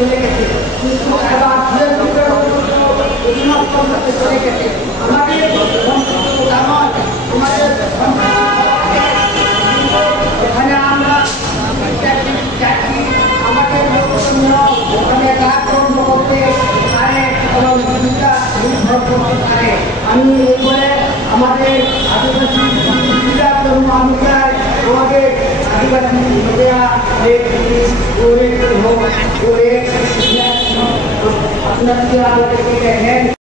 চলে গেছে, কিন্তু এবার চলে গেছে। আমাদের এখানে আমরা আমাদের কাজকর্ম করতে পারে এবং জীবিকা নির্ভর করতে পারে। আমি এই বলে আমাদের আদিবাসী আমাদের আদিবাসী আপনার